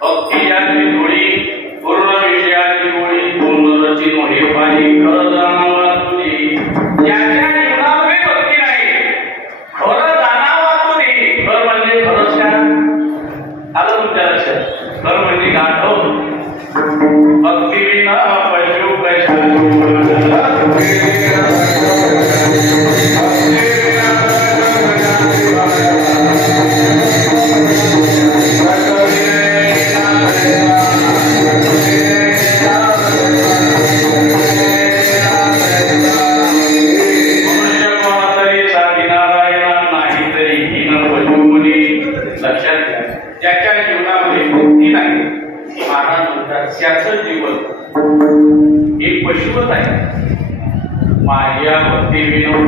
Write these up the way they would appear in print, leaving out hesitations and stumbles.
भक्तियाची गोडी पूर्ण विषयाची गोडी पूर्ण रचित हे पाणी खरं जाणावा तुझी ज्याच्या जीवनामध्ये भक्ती नाही खरं जाणावा तुझी खरं म्हणजे खरंच का आलं तुमच्या लक्षात खरं म्हणजे गाठव भक्ती विना पशु ज्याच्या जीवनामध्ये भक्ती नाही महाराज म्हणतात त्याचं जीवन हे पशुवत आहे माझ्या भक्ती विनोद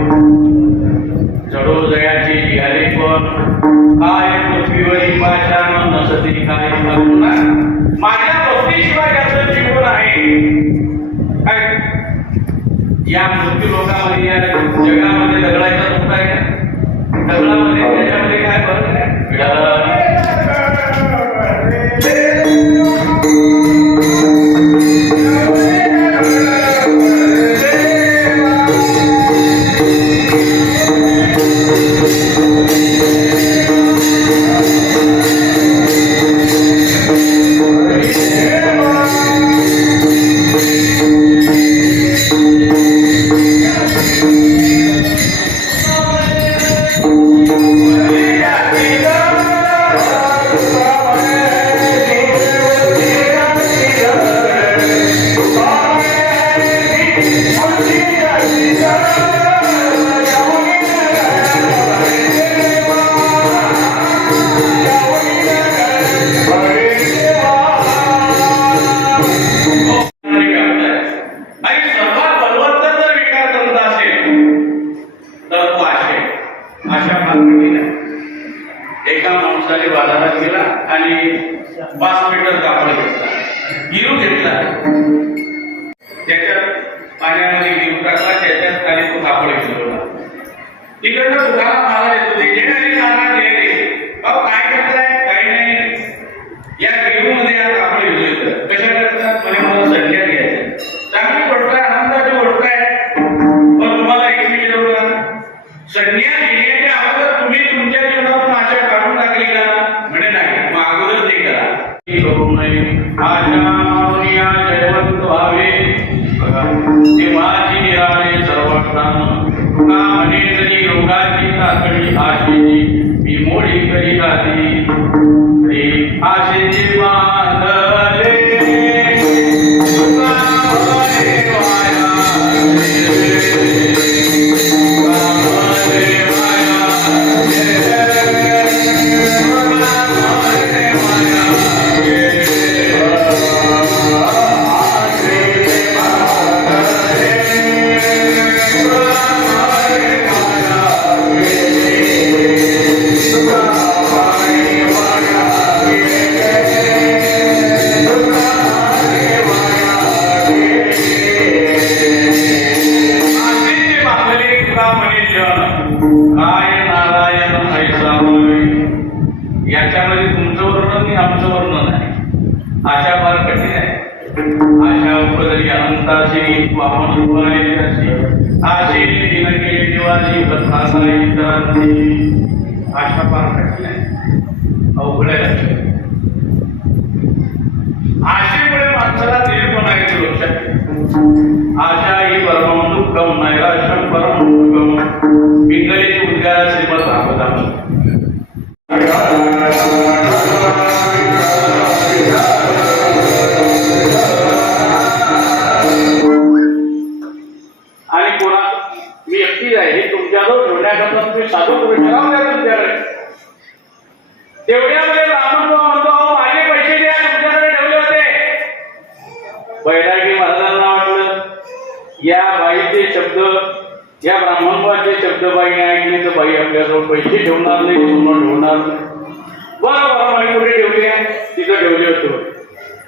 जडो जयाचे निघाले पण काय पृथ्वीवरील भाषा नसती काय करुणा माझ्या भक्तीशिवाय याचं जीवन आहे काय या मृत्यू लोकांमध्ये या जगामध्ये दगडाचा धोका आहे ना दगडामध्ये त्याच्यामध्ये काय फरक आहे एका माणसाने बाजारात गेला आणि 5 मीटर कापड घेतला गिरू घेतला त्याच्यात पाण्यामध्ये गिरू टाकला त्याच्यात खाली तो कापड घेतला तिकडनं दुकानात माला येतो घेणारी नाराज अहो काय करताय काही नाही या गिरूमध्ये या कापड घेतलं कशा करतात म्हणे मला संख्या घ्यायचं चांगली गोष्ट आहे आनंदाची गोष्ट आहे पण तुम्हाला एक विचारू का संन्यास घेण्याच्या अगोदर तुम्ही तुमच्या जीवनातून आशा काढून टाकली का म्हणे नाही मग अगोदर ते करा की करू नये आशा जयवंत व्हावे देवाची निराळे सर्वज्ञान तुका म्हणे जरी योगाची ताकडी आशेची मी मोडी करी राहती रे आशेची बांधले याच्यामध्ये तुमचं वर्णन आणि आमचं वर्णन आहे आशा फार कठीण आहे आशा उपजली अनंताशी वामन रूपाशी आशे दिन केले देवाची कथा इतरांची आशा फार कठीण आहे अवघड आहे लक्षात आशेमुळे माणसाला निर्पणा येतो लक्षात आशा ही परम दुःखम नैराश्यम परम दुःखम पिंगलीचे उद्गार श्रीमद भागवतामध्ये आणि कोणा मी एकटी आहे हे तुमच्याजवळ ठेवण्याकरता तुम्ही साधू पुरुष राहून द्या तुमच्याकडे तेवढ्यामध्ये ब्राह्मण म्हणतो माझे पैसे द्या तुमच्याकडे ठेवले होते बैरागी महाराजांना वाटलं या बाईचे शब्द या ब्राह्मणवाचे शब्द बाईने ऐकले तर बाई आपल्याजवळ पैसे ठेवणार नाही सोनं ठेवणार नाही बरं बाई कुठे ठेवले तिथं ठेवले होते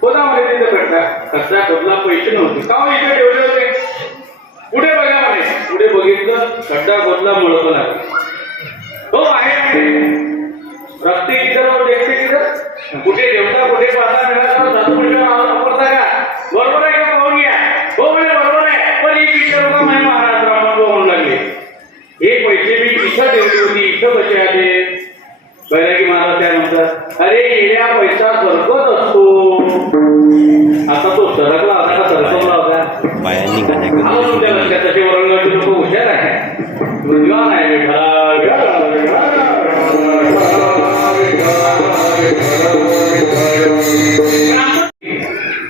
कोणामध्ये तिथं कचरा खोदला पैसे नव्हते का इथे ठेवले होते पुढे बघा म्हणे पुढे बघितलं खड्डा खोदला मळत लागला हो आहे रस्ते किधर और देखते किधर कुठे ठेवता कुठे पाहता मिळाला सातपुडीचा वापरता का? बरोबर आहे का? पाहून घ्या. हो म्हणजे बरोबर आहे, पण ही विचार लोक माझ्या महाराष्ट्रामध्ये होऊन लागले. हे पैसे मी इथं ठेवली होती, इथं कसे आले? बैरागी महाराज काय म्हणतात, अरे येड्या पैसा सरकत असतो. आता तो सरकला होता का सरकवला होता? तुमच्या लक्षात तसे औरंगाबादचे लोक हुशार आहे, बुद्धिमान आहे.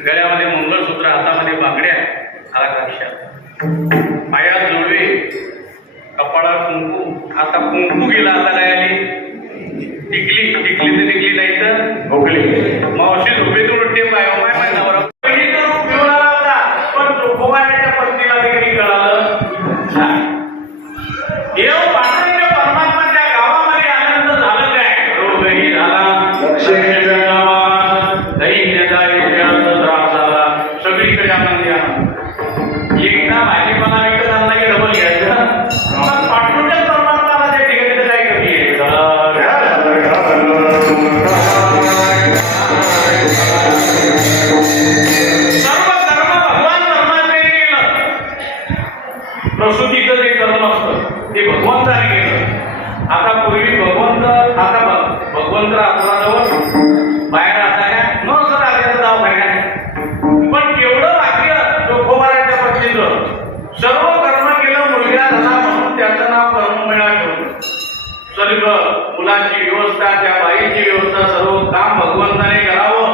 गळ्यामध्ये मंगळसूत्र, हातामध्ये बांगड्या, आला लक्षात, पायात जोडवे, कपाळात कुंकू. आता कुंकू गेला, आता काय आली? टिकली. टिकली तर टिकली नाही तर भोगली. मावशी झोपेतून उठते, पाय नवरा पहिली तर रूप घेऊन आला होता, पण जोगोबाच्या पत्नीला देखील कळालं देव पांडुरंग परमात्माच्या गावामध्ये आनंद झालं काय? रोगही झाला, दैन्यता त्रास झाला, सगळीकडे आनंद आला. एकदा भाजीपाला विकत आणला की डबल घ्यायचं. पांडुरंग परमात्माला त्या ठिकाणी काय कमी आहे? सर्व कर्म भगवान परमात्म्याने केलं. प्रसूतीचं जे कर्म असतं ते भगवंताने केलं. आता पूर्वी भगवंत, आता भगवंत आपल्याजवळ बाहेर आता काय न सर आल्याचं नाव काय, पण केवढं वाक्य जोगोबाराच्या पत्नीचं, सर्व कर्म केलं मुलगा झाला म्हणून त्याचं नाव कर्ममेळा ठेवलं. सर्व मुलाची व्यवस्था, त्या बाईची व्यवस्था, सर्व काम भगवंताने करावं.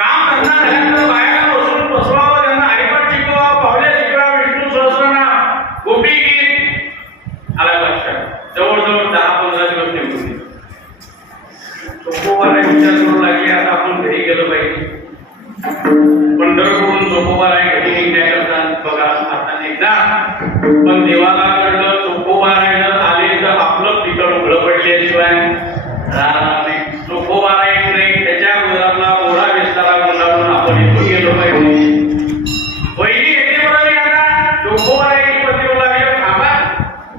काम करणार झाल्यानंतर बाहेर बसून बसवावं, त्यांना हरिपाठ शिकवावं, पावल्या शिकवा, विष्णू सहस्रनाम, गोपी गीत. आला लक्षात, जवळजवळ 10-15 दिवस निघून जोगोबाला विचार करू लागले, आता आपण घरी गेलो पाहिजे. पंढरपूरून जोगोबाला घरी निघण्याकरता बघा आता निघणार, पण देवाला कळलं जोगोबाला आले तर आपलं तिकड उघडं पडल्याशिवाय राहणार नाही. जोगोबाला येत नाही, त्याच्या गुलाबला मोरा विस्तारा गुलाबून आपण इथून गेलो पाहिजे. पहिली येते म्हणाली, आता जोगोबाला पती लागले, थांबा,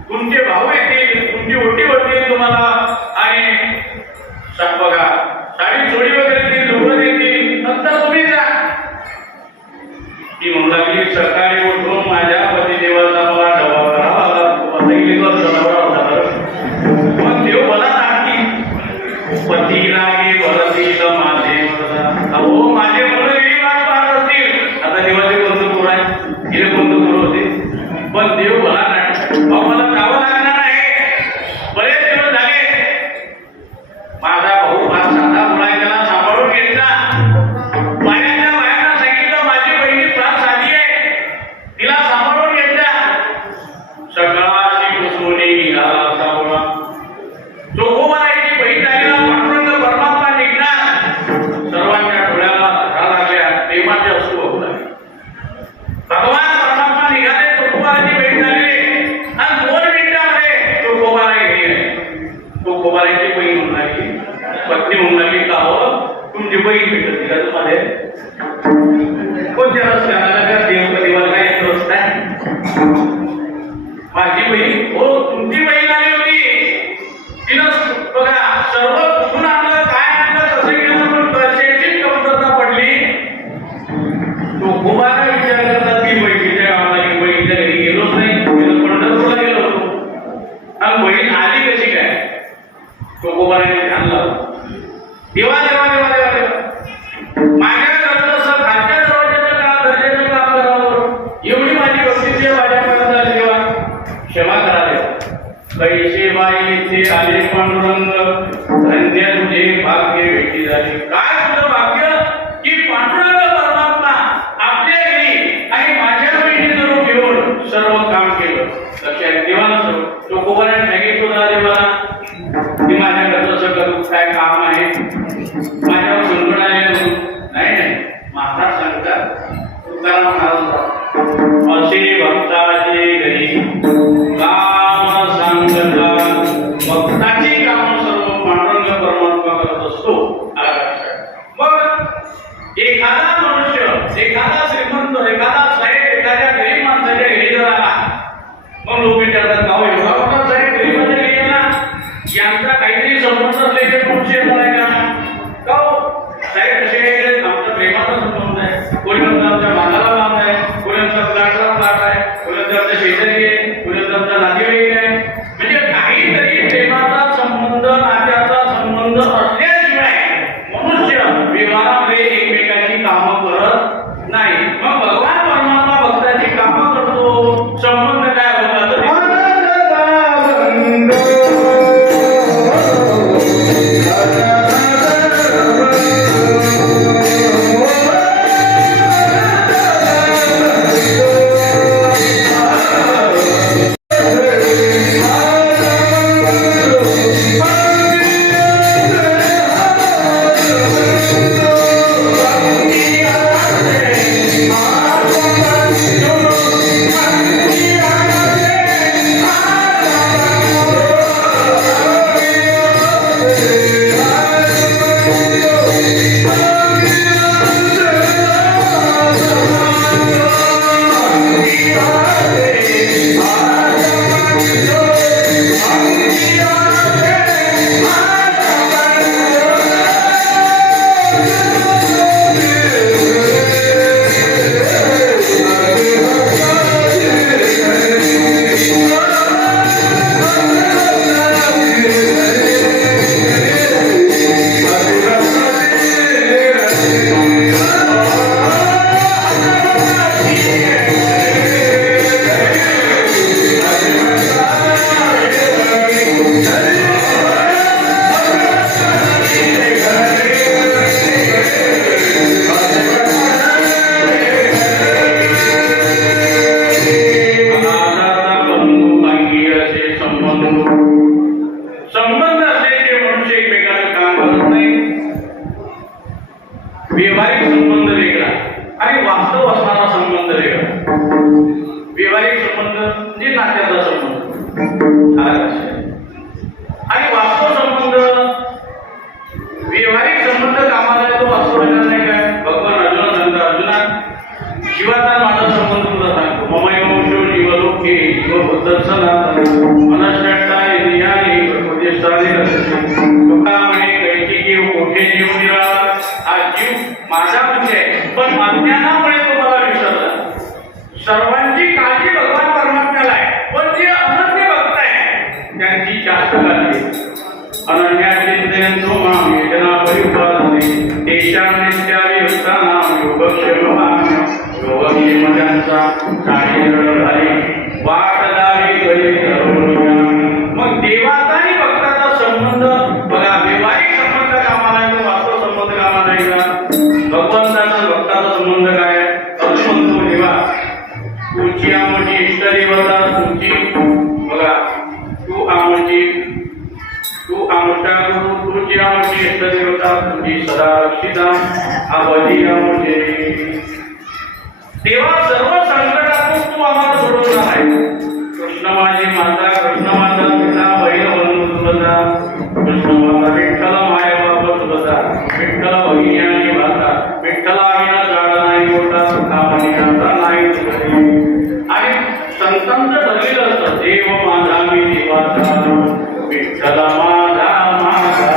तुमचे भाऊ येतील, तुमची ओटी होतील तुम्हाला, आणि बघा साडी चोडी वगैरे देतील, लोक देतील, नंतर तुम्ही जा. ती म्हणू लागली, सकाळी उठून माझ्या पतिदेवाचा मला डबा करावा लागतो. मग देव मला सांगतील, पती लागे भरतील माझे. अहो माझे मुलं ही वाट पाहत असतील. आता देवाचे कोणतं पोर आहे, हिरे कोणतं पोर होते, पण देव मला नाही, मला जावं लागणार आहे. बरेच दिवस झाले, माझा भाऊ फार साधा मुला त्याला सांभाळून घेतला. बायांना सांगितलं माझी बहिणी फार साधी आहे, तिला सांभाळून घेतला. सकाळची कुसोनी निघाला सावळा. जोगोबाची बहीण झालेला पांडुरंग परमात्मा निघणार. सर्वांच्या डोळ्याला धरा लागल्या, प्रेमाचे अश्रू वाहू लागले. भगवान परमात्मा निघाले, जोगोबाची बहीण झाली, आणि 2 मिनिटांमध्ये जोगोबाला गेली. जोगोबाची बहीण होऊन लागली, पत्नी होऊन लागली. का हो तुमची बहीण भेटत का तुम्हाला? कोणत्या रस्त्याला देव काय रस्ता आहे? माझी बहीण, हो तुमची बहीण आली होती, तिनं बघा सर्व कुठून आणलं, काय आणलं, कसं केलं, पण कशाची कमतरता पडली. जोगोबाला विचार करतात की बहिणीच्या गावाला, बहिणीच्या घरी गेलोच नाही, तिनं पंढरपूरला गेलो होतो, आणि बहीण आली कशी काय? जोगोबाने ध्यान लावलं, देवा देवा देवा देवा देवा, माझ्या घरचं असं खालच्या दरवाजाचं काम, दर्जाचं काम करावं, एवढी माझी भक्तीची माझ्यापर्यंत आली देवा, क्षमा करा देवा. कैसे बाई इथे आले पांडुरंग, धन्य तुझे भाग्य भेटी झाले. काय तुझं भाग्य की पांडुरंग परमात्मा आपल्या घरी आणि माझ्या बहिणीचं रूप घेऊन सर्व काम केलं. लक्षात देवाला जोगोबाने सांगितलं होतं देवाला की माझ्या घरचं असं करू, काय काम आहे, माझ्यावर संकट आले नाही. महाराज सांगतात, तुकाराम महाराज, असे भक्ताचे घरी काम सांगता, भक्ताची काम सर्व पांडुरंग परमात्मा करत असतो. मग एखादा मनुष्य, एखादा श्रीमंत, एखादा साहेब एखाद्या गरीब माणसाच्या घरी जर आला, मग लोक विचारतात, गाव एवढा मोठा साहेब गरीबाच्या घरी आला, यांचा काहीतरी संबंध असल्याचे पुढचे बोलायला का व्यवहारिक संबंध वेगळा आणि वास्तव असणारा संबंध वेगळा. व्यवहारिक संबंध म्हणजे नात्याचा संबंध आणि वास्तव संबंध. व्यवहारिक संबंध कामाला येतो, वास्तव येणार नाही. काय भगवान अर्जुन सांगतात, अर्जुना जीवाचा माझा संबंध तुला सांगतो. ममयोषो जीवलोके जीवबुद्धसनातन मनश्रेष्ठा इंद्रियानि प्रकृतिस्थाने रचते. तुका म्हणे कैची जीव मोठे जीव निराळा. हा जीव माझा म्हणजे पण अज्ञानामुळे तो मला विसरला. सर्वांची काळजी भगवान परमात्म्याला आहे, पण जे अनन्य भक्त आहे त्यांची जास्त काळजी. अनन्याचिंतयन्तो मां येजना परिपालने तेषां नित्याभियुक्तानां योगक्षेममाम्य. योगक्षेम ज्यांचा साडी झाली वाट लावी गली धरून. मग देवाचा आणि भक्ताचा संबंध बघा. व्यवहारिक संबंध कामाला येतो, वास्तव संबंध कामाला नाही का. भगवंताचा भक्ताचा संबंध काय. अर्जुन म्हणतो देवा तुझी आमची इष्टदेवता तुमची. बघा तू आमच्या गुरु तुझी आमची इष्टदेवता तुझी सदा रक्षिता अवधी आमचे. देवा सर्व संकटातून तू आम्हाला सोडवणार आहे. कृष्ण माझी माता, कृष्ण माझा पिता, बहीण बंधू तुझा. कृष्ण माझा विठ्ठल माय बाप तुझा. विठ्ठल बहिणी आणि माता. विठ्ठला विना जाडा नाही मोठा, कामानी जाता नाही तुझे. आणि संतांचं ठरलेलं असतं देव माझा मी देवाचा, विठ्ठल माझा माझा.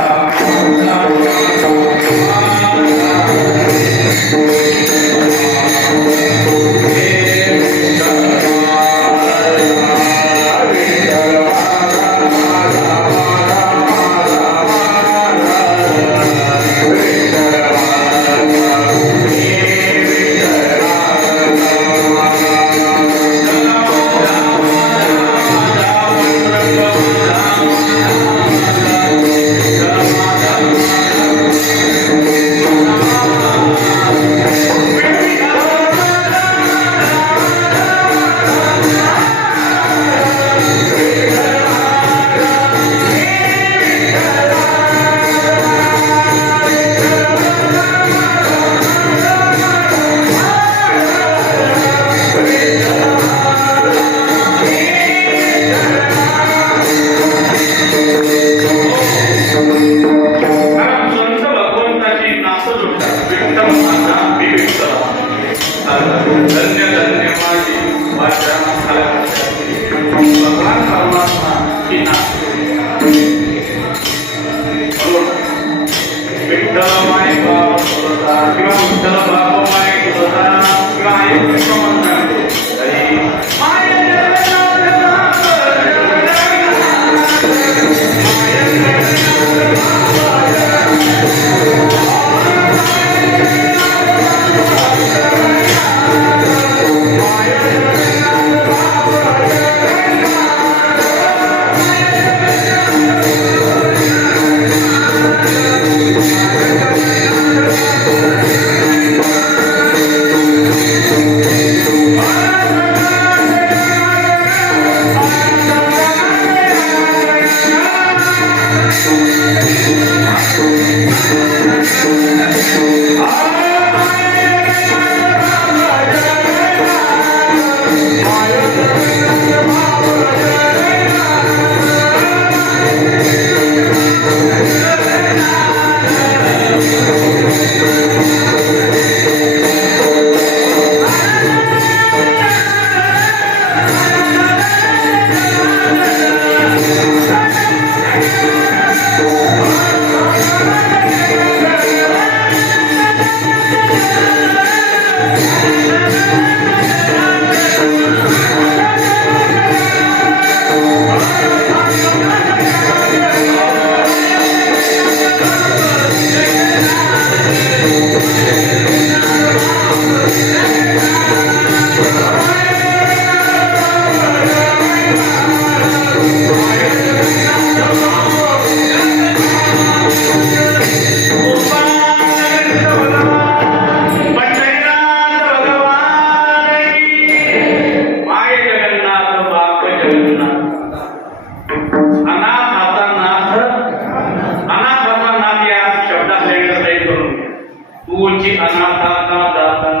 अनाथा दाता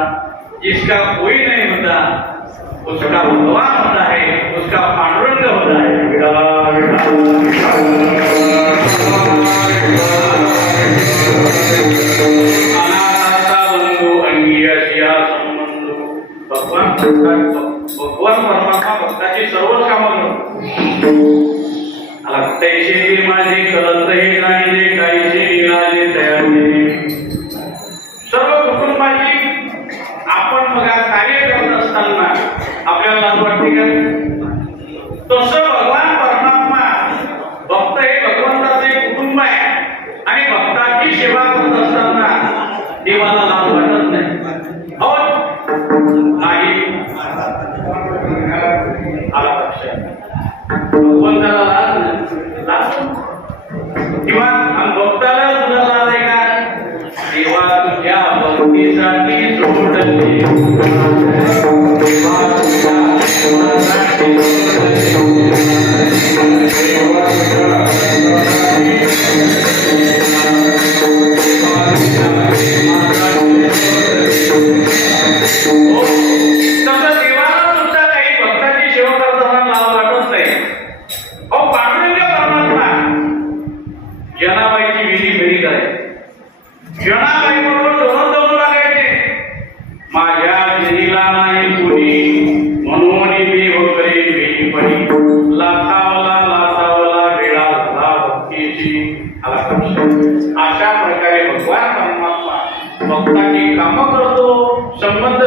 जिसका कोई नहीं होता उसका भगवान होता है, उसका पांडुरंग होता है। अनाथा बंधु अंगिया संबंध भगवान परमात्मा भक्ताची सर्वच कामं करतो। तैसे माझे कलत हे नाही काहीचे इलाजे तयार सर्व कुटुंबाची आपण बघा कार्य करत असताना आपल्याला लाज वाटते का? तसं भगवान परमात्मा भक्त हे भगवंताचे कुटुंब आहे आणि भक्ताची सेवा करत असताना देवाला लाज वाटत नाही। हो नाही आला लक्षात भगवंताला लाज किंवा भक्ताला तुला लाज आहे का? देवा तुझ्या भक्तीसाठी सोडले अशा प्रकारे भगवान परमात्मा भक्ताची कामं करतो, संबंध